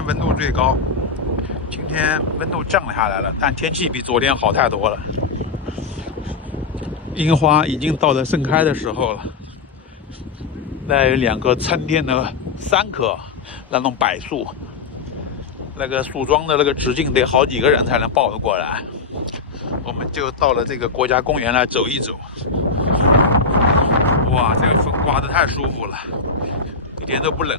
天温度最高，今天温度降下来了，但天气比昨天好太多了。樱花已经到了盛开的时候了，那有2个参天的3棵那种柏树，那个树桩的那个直径得好几个人才能抱得过来。我们就到了这个国家公园来走一走。哇，这个风刮得太舒服了，一点都不冷。